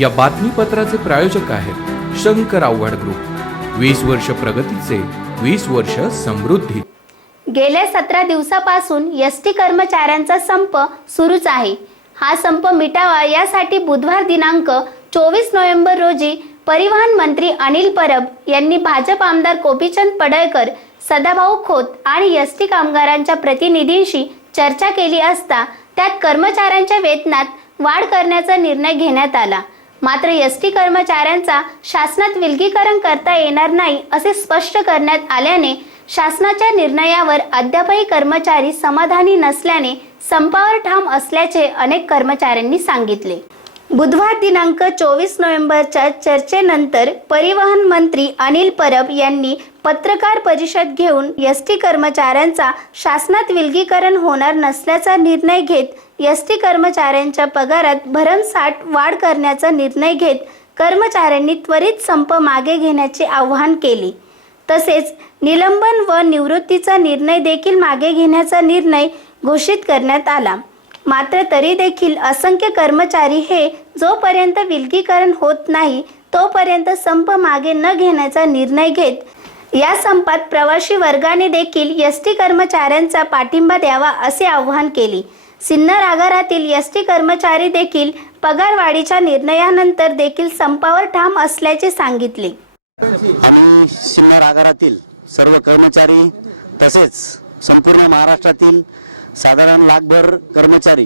या बातमीपत्राचे प्रायोजक आहेत शंकर आव्हाड ग्रुप. वीस वर्ष प्रगतीचे वीस वर्ष समृद्धी. गेल्या सतरा दिवसापासून एस टी कर्मचाऱ्यांचा संप सुरूच आहे. हा संप मिटावा यासाठी बुधवार दिनांक चोवीस नोव्हेंबर रोजी परिवहन मंत्री अनिल परब यांनी भाजप आमदार गोपीचंद पडळकर सदाभाऊ खोत आणि एस टी कामगारांच्या प्रतिनिधींशी चर्चा केली असता त्यात कर्मचाऱ्यांच्या वेतनात वाढ करण्याचा निर्णय घेण्यात आला. मात्र एस टी कर्मचाऱ्यांचा शासनात विलगीकरण करता येणार नाही असे स्पष्ट करण्यात आल्याने शासनाच्या निर्णयावर अद्यापही कर्मचारी समाधानी नसल्याने संपावर ठाम असल्याचे अनेक कर्मचाऱ्यांनी सांगितले. बुधवार दिनांक चोवीस नोव्हेंबरच्या चर्चेनंतर परिवहन मंत्री अनिल परब यांनी पत्रकार परिषद घेऊन एस टी कर्मचाऱ्यांचा शासनात विलगीकरण होणार नसल्याचा निर्णय घेत एस टी कर्मचाऱ्यांच्या पगारात भरमसाठ वाढ करण्याचा निर्णय घेत कर्मचाऱ्यांनी त्वरित संप मागे घेण्याचे आवाहन केले. तसेच निलंबन व निवृत्तीचा निर्णय देखील मागे घेण्याचा निर्णय घोषित करण्यात आला. मात्र तरी देखील असंख्य कर्मचारी हे जोपर्यंत विलगीकरण होत नाही तोपर्यंत संप मागे न घेण्याचा निर्णय घेत या संपात प्रवासी वर्गाने देखील एस टी कर्मचाऱ्यांचा पाठिंबा द्यावा असे आवाहन केले. सिन्नर आगारातील एस टी कर्मचारी देखील पगारवाढीच्या निर्णयानंतर देखील संपावर ठाम असल्याचे सांगितले. आम्ही सिन्नर आगारातील सर्व कर्मचारी तसेच संपूर्ण महाराष्ट्रातील साधारण लाखभर कर्मचारी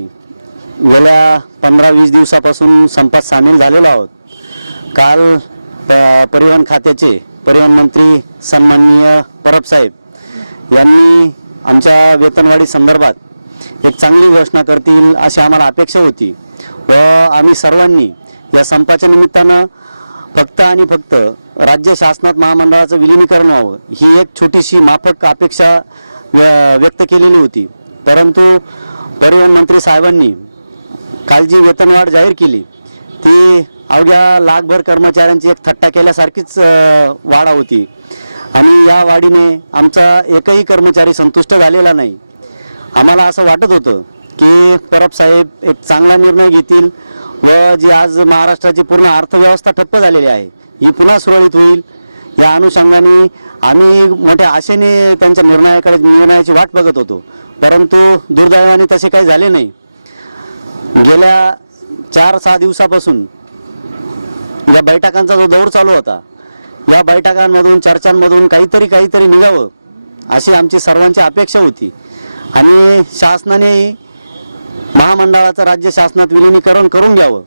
गेल्या पंधरा वीस दिवसापासून संपात सामील झालेलो आहोत. काल प परिवहन खात्याचे परिवहन मंत्री सन्माननीय परब साहेब यांनी आमच्या वेतनवाढी संदर्भात एक चांगली घोषणा करतील अशी आम्हाला अपेक्षा होती व आम्ही सर्वांनी या संपाच्या निमित्तानं फक्त आणि फक्त राज्य शासनात महामंडळाचं विलिनीकरण व्हावं ही एक छोटीशी माफक अपेक्षा व्य व्यक्त केलेली होती. परंतु परिवहन मंत्री साहेबांनी काल जी वेतनवाढ जाहीर केली. ती अवघ्या लाखभर कर्मचाऱ्यांची एक थट्टा केल्यासारखीच वाढा वाढ होती. आणि या वाढीने आमचा एकही कर्मचारी संतुष्ट झालेला नाही. आम्हाला असं वाटत होतं की परब साहेब एक चांगला निर्णय घेतील व जी आज महाराष्ट्राची पूर्ण अर्थव्यवस्था ठप्प झालेली आहे ही पुन्हा सुरळीत होईल. या अनुषंगाने आम्ही मोठ्या आशेने त्यांच्या निर्णयाकडे निर्णयाची वाट बघत होतो. परंतु दुर्दैवाने तसे काही झाले नाही. गेल्या चार सहा दिवसापासून या बैठकांचा जो दौर चालू होता या बैठकांमधून चर्चांमधून काहीतरी काहीतरी निघावं अशी आमची सर्वांची अपेक्षा होती. आणि शासनाने महामंडळाचं राज्य शासनात विलिनीकरण करून घ्यावं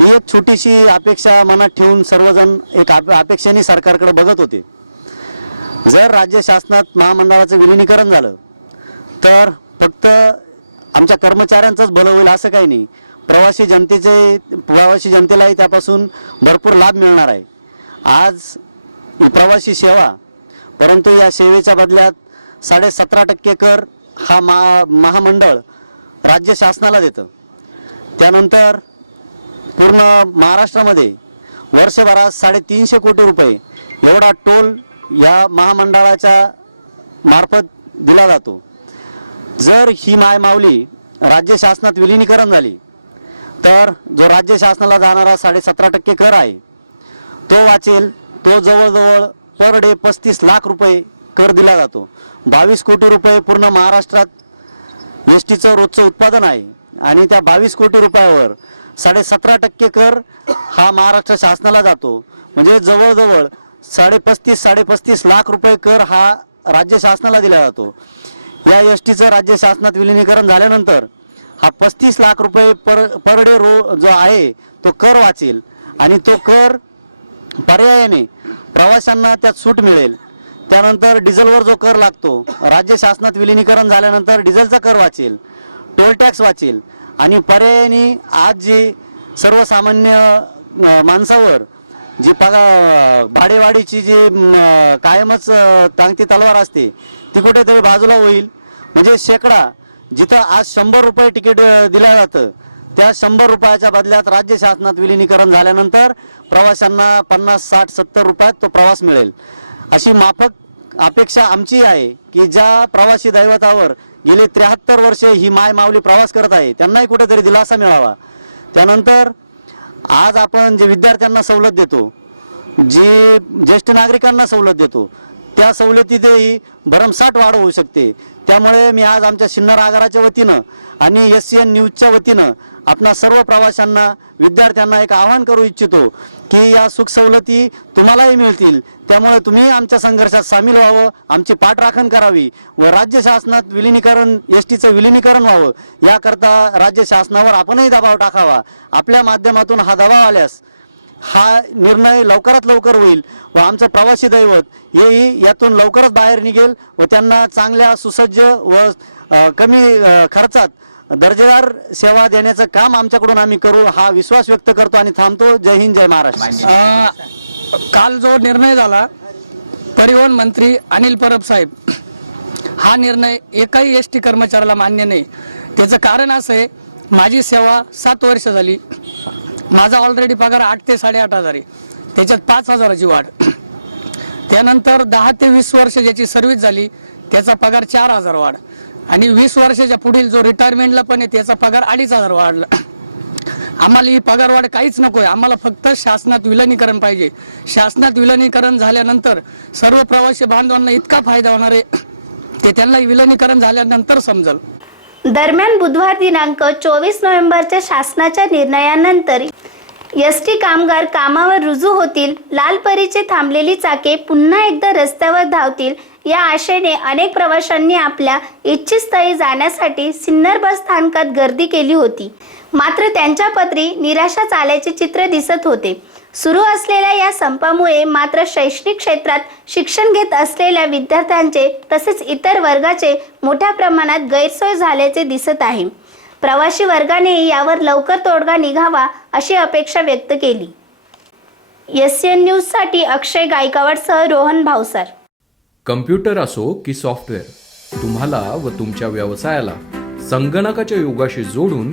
ही एक छोटीशी अपेक्षा मनात ठेवून सर्वजण एक आप अपेक्षेने सरकारकडे बघत होते. जर राज्य शासनात महामंडळाचं विलिनीकरण झालं तर फक्त आमच्या कर्मचाऱ्यांचंच भलं होईल असं काही नाही. प्रवासी जनतेचे प्रवासी जनतेलाही त्यापासून भरपूर लाभ मिळणार आहे. आज ही प्रवासी सेवा परंतु या सेवेच्या बदल्यात साडे सतरा टक्के कर हा मा महामंडळ राज्य शासनाला देतं. त्यानंतर पूर्ण महाराष्ट्रामध्ये वर्षभरात साडेतीनशे कोटी रुपये एवढा टोल या महामंडळाच्या मार्फत दिला जातो. जर ही माय माऊली राज्य शासनात विलिनीकरण झाली तर जो राज्य शासनाला जाणारा साडेसतरा टक्के कर आहे तो वाचेल तो जवळजवळ पर डे पस्तीस लाख रुपये कर दिला जातो. बावीस कोटी रुपये पूर्ण महाराष्ट्रात एस टीचं रोजचं उत्पादन आहे आणि त्या बावीस कोटी रुपयावर साडेसतरा टक्के कर हा महाराष्ट्र शासनाला जातो. म्हणजे जवळजवळ साडेपस्तीस साडेपस्तीस लाख रुपये कर हा राज्य शासनाला दिला जातो. या एस टीचं राज्य शासनात विलिनीकरण झाल्यानंतर हा पस्तीस लाख रुपये पर पर डे रो जो आहे तो कर वाचेल. आणि तो कर पर्यायाने प्रवाशांना त्यात सूट मिळेल. त्यानंतर डिझेलवर जो कर लागतो राज्य शासनात विलिनीकरण झाल्यानंतर डिझेलचा कर वाचेल टोल टॅक्स वाचेल. आणि पर्यायाने आज जी सर्वसामान्य माणसावर जी पगा भाडेवाडीची भाडेवाढीची जी म, कायमच अ, टांगती तलवार असते ती कुठेतरी बाजूला होईल. म्हणजे शेकडा जिथं आज शंभर रुपये तिकीट दिलं जातं त्या शंभर रुपयाच्या बदल्यात राज्य शासनात विलिनीकरण झाल्यानंतर प्रवाशांना पन्नास साठ सत्तर रुपयात तो प्रवास मिळेल. अशी माफक अपेक्षा आमची आहे की ज्या प्रवासी दैवतावर गेली त्र्याहत्तर वर्षे ही माय माऊली प्रवास करत आहे त्यांनाही कुठेतरी दिलासा मिळावा. त्यानंतर आज आपण जे विद्यार्थ्यांना सवलत देतो जी ज्येष्ठ नागरिकांना सवलत देतो त्या सवलतीतही भरमसाठ वाढ होऊ शकते. त्यामुळे मी आज आमच्या सिन्नर आगाराच्या वतीनं आणि एस सी एन न्यूजच्या वतीनं आपणा सर्व प्रवाशांना विद्यार्थ्यांना एक आवाहन करू इच्छितो की या सुखसवलती तुम्हालाही मिळतील. त्यामुळे तुम्ही आमच्या संघर्षात सामील व्हावं आमची पाठराखण करावी व राज्य शासनात विलिनीकरण एस टीचं विलिनीकरण व्हावं. याकरता राज्य शासनावर आपणही दबाव टाकावा. आपल्या माध्यमातून हा दबाव आल्यास हा निर्णय लवकरात लवकर होईल व आमचं प्रवासी दैवत हेही यातून लवकरच बाहेर निघेल व त्यांना चांगल्या सुसज्ज व कमी खर्चात दर्जेदार सेवा देण्याचं काम आमच्याकडून आम्ही करू हा विश्वास व्यक्त करतो आणि थांबतो. जय हिंद जय महाराष्ट्र. काल जो निर्णय झाला परिवहन मंत्री अनिल परब साहेब हा निर्णय एकाही एस टी कर्मचाऱ्याला मान्य नाही. त्याचं कारण असं आहे माझी सेवा सात वर्ष झाली. माझा ऑलरेडी पगार आठ ते साडेआठ हजार आहे. त्याच्यात पाच हजाराची वाढ. त्यानंतर दहा ते वीस वर्ष ज्याची सर्व्हिस झाली त्याचा पगार चार हजार वाढ. आणि वीस वर्षाच्या पुढील जो रिटायरमेंटला पण आहे त्याचा पगार अडीच हजार वाढला. आम्हाला ही पगारवाढ काहीच नको आहे आम्हाला फक्त शासनात विलनीकरण पाहिजे. शासनात विलनीकरण झाल्यानंतर सर्व प्रवासी बांधवांना इतका फायदा होणार आहे ते त्यांना विलनीकरण झाल्यानंतर समजल. दरम्यान बुधवार दिनांक चोवीस नोव्हेंबरच्या शासनाच्या निर्णयानंतर एस टी कामगार कामावर रुजू होतील लाल परीचे थांबलेली चाके पुन्हा एकदा रस्त्यावर धावतील या आशेने अनेक प्रवाशांनी आपल्या इच्छित स्थळी जाण्यासाठी सिन्नर बस स्थानकात गर्दी केली होती. मात्र त्यांच्या पत्री निराशाच आल्याचे चित्र दिसत होते. सुरू असलेल्या या संपामुळे मात्र शैक्षणिक क्षेत्रात शिक्षण घेत असलेल्या विद्यार्थ्यांचे तसेच इतर वर्गाचे मोठ्या प्रमाणात गैरसोय झाल्याचे दिसत आहे. प्रवासी वर्गानेही यावर लवकर तोडगा निघावा अशी अपेक्षा व्यक्त केली. एस एन न्यूजसाठी अक्षय गायकवाडसह रोहन भावसार कम्प्युटर असो की सॉफ्टवेअर तुम्हाला व तुमच्या व्यवसायाला संगणकाच्या युगाशी जोडून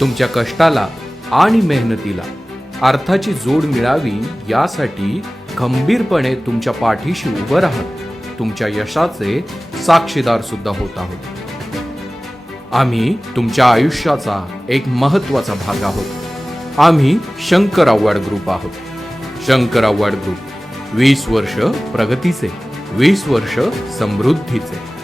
तुमच्या कष्टाला आणि मेहनतीला अर्थाची जोड मिळावी यासाठी खंबीरपणे तुमच्या पाठीशी उभं राहत तुमच्या यशाचे साक्षीदार सुद्धा होत आहोत. आम्ही तुमच्या आयुष्याचा एक महत्त्वाचा भाग आहोत. आम्ही शंकर आव्हाड ग्रुप आहोत. शंकर आव्हाड ग्रुप वीस वर्ष प्रगतीचे वीस वर्ष समृद्धीचे.